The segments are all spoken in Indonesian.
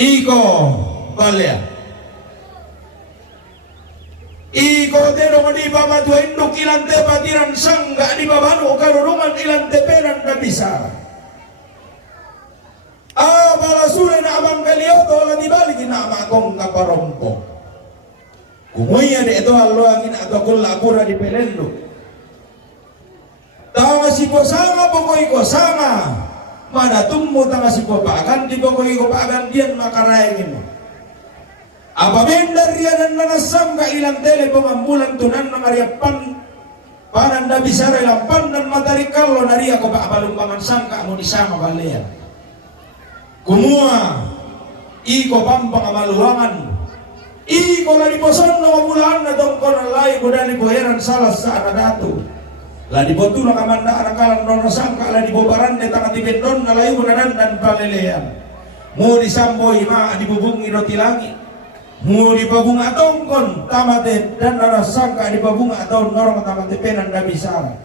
Iko balya Iko tero di baba tu induk ilante patiran sangga di babanu karurungan ilante penan kabisa abala sure na abang kalioto la dibalikin na amakong kaparompo kumuya de ito haluangin ato kula pura di pelendo tawa si posanga pokoy ko sama mana tummo tanga si papagan di pokoy ko pagan diyan makarayangin mo apa benda riadan nanasam ka ilang tele pengambulan tunan na mariapan panan da bisara ilang pandan matari kallo naria ko pa balumbangan sangka mo ni sama balean kumua iko pampang amaluangan iko lagi bosan no mamulaan na tongkol na lahi ko dali boheran salah sa anadatu la di botu na kamanda anakalan no sangka la di bobaran de tanga tibendon na lahi ko dan palelean mo di samboy ma di bubungi roti langit mu di babunga tongkon tamate dan nara sangka di babunga tahun norong tamate penan da bisara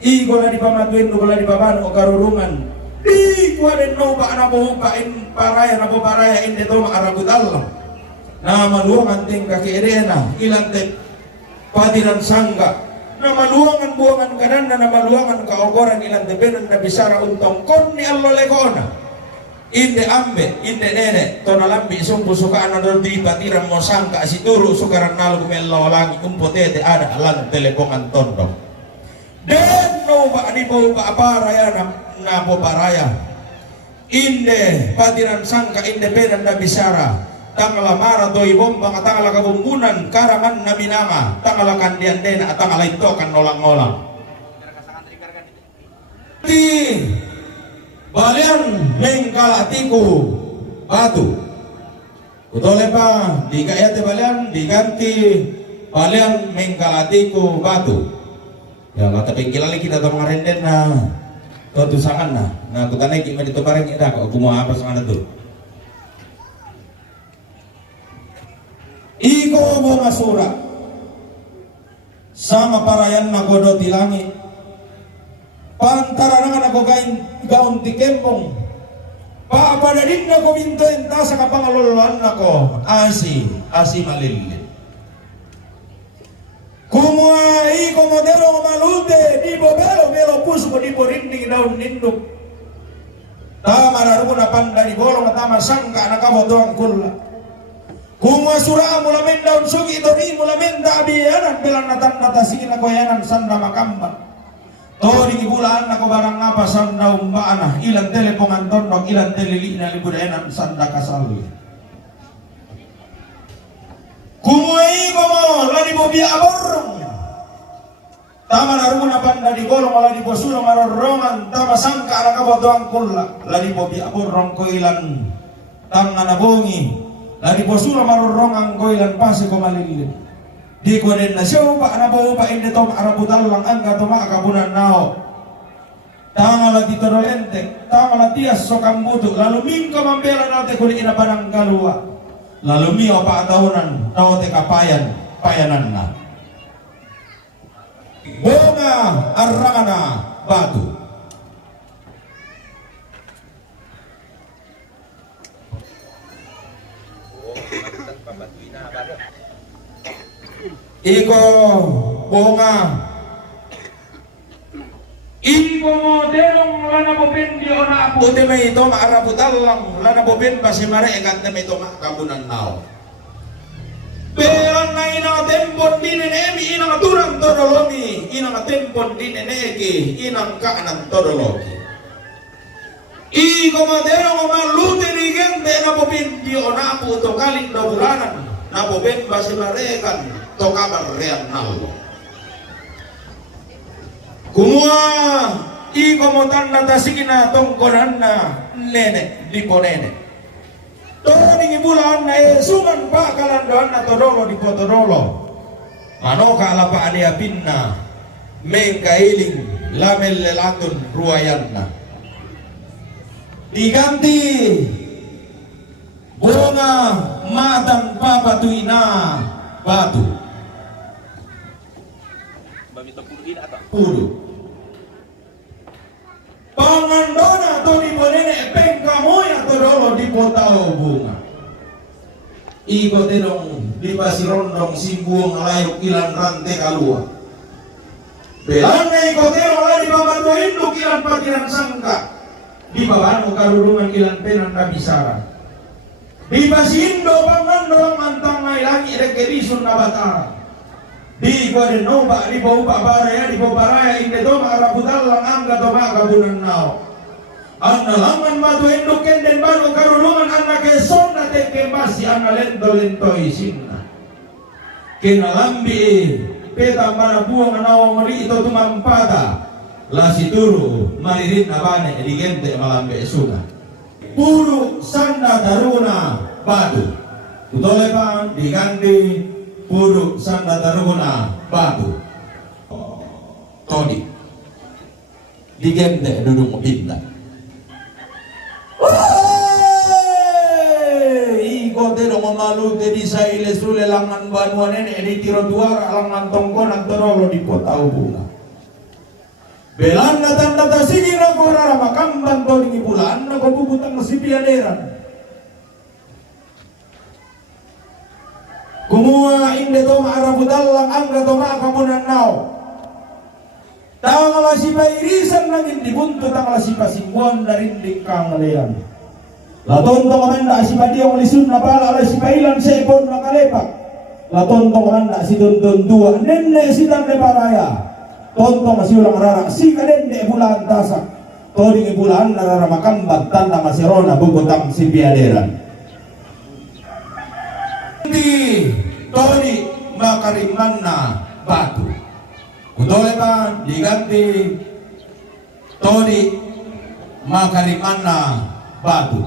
iko la di pamatuin ko la di baban o karurungan di kuaden no ba na bo ba in paraya na bo paraya inde to arabut Allah na maluangan ting kakirena ilante padiran sangga na maluangan buangan kanan na maluangan kaogoran ilante penan da bisara untong kon ni Allah legona inde ambe, inde nene, tona lambi sumpu sukaan na di batiran mo sangka si turu sukaran nalu kumelo langi umpotete ada alang telepongan tondo. Den no ba di bo ba paraya na bo paraya. Inde batiran sangka inde penan da bisara. Tangala mara doi bomba tangala kabumbunan karangan na minama tangala kandian dena tangala ito kan nolang-nolang. Di balian mengkalatiku batu utole pa digayate balian diganti balian mengkalatiku batu ya kata pengkilali kita to marenden na to tusangan na kutane ki medito bareng ida kok kumaha apa sana tuh iko mo masura sama parayan nagodo di langit pantararangan ako gaun ti kempong papadadin na ko minto enta sa kapangaloloan ako asi malili kumuai ko modelo malute di bobelo melo pus ko di porinding daun ninduk tama naruko na panda di bolong tama sangka na kabotoang kula kumua sura mulamen daun sugi tori mulamen da abiyanan bilang natan natasingin ako yanan sanda makamban tori bulan ako barang apa sanda umbana ilang telepongan tondok ilang telili na libudayanan sanda kasal kumuai ko mo lani mo biya aborong tama naruna panda di golong lani po surong marorongan tama sangka na kabotoang kula lani mo biya aborong ko ilang tanga nabungi lani po surong marorongan ko ilang pasi ko malilin di ko din na siya pa na po pa hindi to arabutal lang ang katuma kabunan nao tangala dito rolente tangala tias so kambuto lalu mingko mambela natin kung inabanang kalua lalu miyo pa atahunan nao te kapayan payanan na bunga arangana batu iko bunga iko modelong lana boben di ona apu te may ito maarabutallang lana boben basi mare ekan te may ito makabunan nao pelan na inang tempon din enemi inang turang todologi inang tempon din eneki inang kaanan todologi iko modelong malute di gente na boben di ona apu to kaling do bulanan na boben basi mare ekan tokabar rean nalo kumua iko mo tanda tasikina tongkonan na nene di po nene toni bulan na suman pa kalandoan na todolo di po todolo mano kalapa ade apinna mengkailing lamel lelatun ruayanna diganti bunga matang papatuina batu pulo pangandona to di ponene pengkamoy ato dolo di potao bunga iko tenong di pasirondong simbuong alayok ilan rante kalua belanda iko tenong ala di pambantu induk ilan patiran sangka di bawaan karurungan ilan penan kabisara di pasindo pangandong mantang ay langi rekerisun na batara di Guadenoba, di Baupa Baraya, di Bobaraya, inde doma arabutal lang angga doma kabunan nao. Ang nalangan matu induk kenden baru karulungan anak keson na teke masi anak lento isinna. Kinalambi peta mana buang nawa mari ito tumampata. Lasi turu maririn na bane di gente malambe sunga. Puro sanda daruna batu. Utole pa diganti puro sanda daruna batu todi digende duduk pindah iko te dong malu te di saile sule langan banuan ini di tiro duara langan tongkonan terolo di kota bunga belanda tanda tasigi na kora makamban todi bulan na kubutang si piaderan kumua inde to maarabudalang angga to makamunan nao tangala si pairisan nangin dibuntu tangala si pasingguan dari dikang leyan laton to kamanda si padiong lisun na pala ala si pailan sa ipon makalepak laton to kamanda si dundun dua nenne si tande paraya tonto masih ulang rara si kadende bulan tasak toding bulan narara makambat tanda masirona bugutang si piaderan di toni makarimanna batu utole pa diganti toni makarimanna batu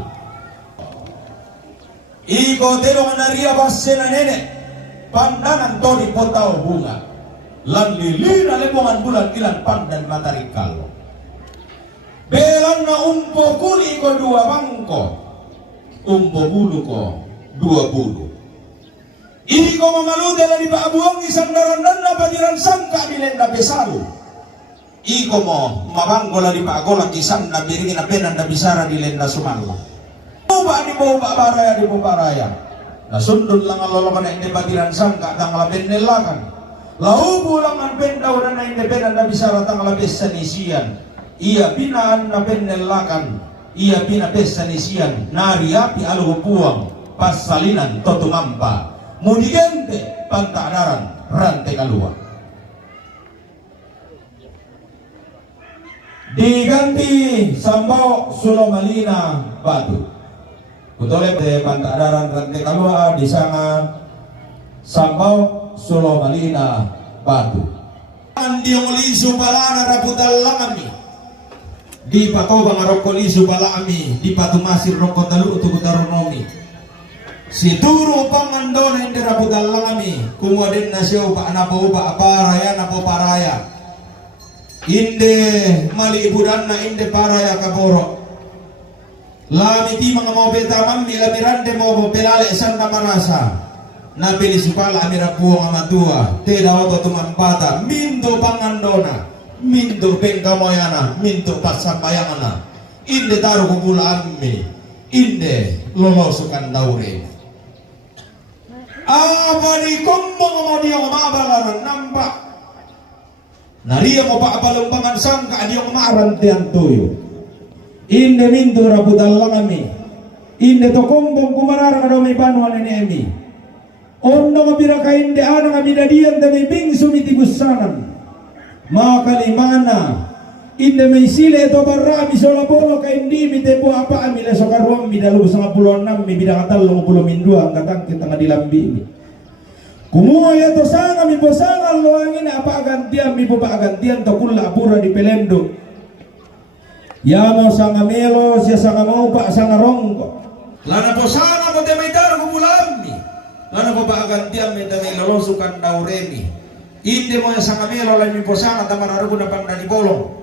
iko telong naria basena nene pandangan toni potao bunga lan lilina lemongan bulan ilan pandan matarikal belang na umpo kuli ko dua bangko umpo bulu ko dua bulu ini ko mamalu dala di paabuang isang darandan na patiran sangka di lenda besalu iko mo mabanggola di paagola isang na biringin na penan na bisara di lenda sumala uba di Bobaraya nasundun lang ang lolokan na hindi patiran sangka tang laben nilakan laubo lang ang pendaw na hindi penan na bisara tang labes sanisian iya pinaan na penelakan iya pinapes sanisian nariapi aluhupuang pasalinan totumampa mudigente pantadaran rante kalua diganti sambau sulomalina batu utole de pantadaran rante kalua disanga sambau sulomalina batu andiong lisu palana raputal langami di patobang rokko lisu palami di patumasir rokko talu utugutaronomi si turu pangandona hindi rabudal langami kumuadin na siya upa anapo upa aparaya napo paraya inde mali ibudan na inde paraya kaboro lami ti mga mau beta mami lamirande mo pelale sanda marasa na pilisipala amirapuang amatua te dawato tumampata mindo pangandona mindo pengkamoyana mindo pasamayangana inde taruh kumula ammi inde lolosukan daure apa di kumbang mo dia mabalaran nampak nariya mo pa apalumpangan sangka dia maarantian tuyo inde minto rabudal langami inde to kumbang kumarara do may panuan ni emi ondo mabira ka inde ana kami dadian dami bingsu mitigusanan makalimana inde may sile to barami sola polo ka indi mitepo apa amila sokaruang midalu sa 56 mi bidakatal 52 ang katang kita nga dilambi mi kumuha ya to sanga mi bosangan loangin apa agantian mi po pa agantian to kula apura di pelendo Yamo sang amelo siya sang amaupa sang arongko. Lana po sana mo te may dar kumulami. Lana po ba agantian may damay lolosukan daw remi. Hindi mo sang amelo lami po sana tamararugo na pang nanipolong.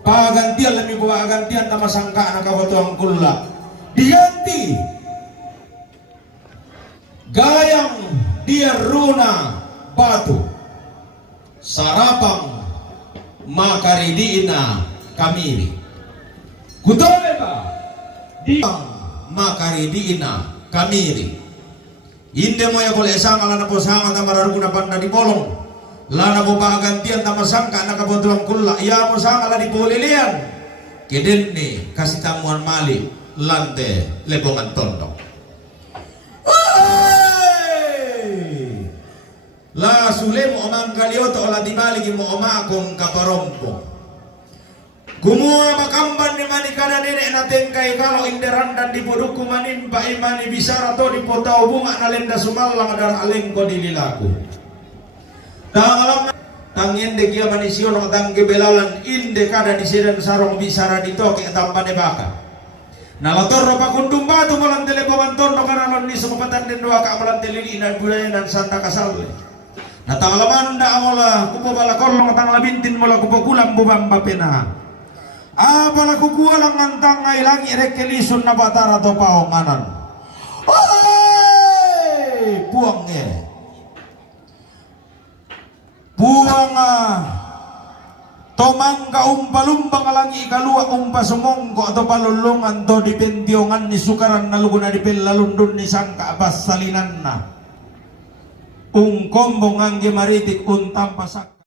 Pagantian lami po ba agantian na masangka na kabato ang kulla. Diganti gayang diaruna batu sarapang makaridiin na kamiri. Kutoy ba? Di makaridiin na kamiri. Hindi mo ya boleh sangka lana po sangka na mararugo na panda di polong. Lana po pagantian na masangka na kabutuang kulla. Iya mo sangka la di polilian. Keden ni kasih tamuan mali lante lebongan tondok. La sule mo omang kalioto ola di balik mo omakong kaparompo. Gumuha makamban ni manikana nenek natin kay kalau inderan dan dipuduk kumanin pa imani bisara to dipotau bunga nalenda sumalang adar alengko dililaku. Tangalam tangyen de kia manisio no tangge belalan inde kada disedan sarong bisara ditoke tampane baka. Nalator ropa kundum batu malan telepoman tondo karalon ni sumapatan den doa ka malan telili inan budaya dan santa kasalle. Natangalaman da amola kupo bala kolong tangala bintin mola kupo kulam bubamba pena. Apala kukuha lang ngantang ngay lang irekelisun na batara to paonganan. Ay! Puang Puang tomang kaumpalumbang alangi ikalua umpasumongko atau palulungan to dipendiongan ni sukaran na lugo na dipel lalundun ni sangka abas salinan na. Ungkombong ang gemaritik untam pasak.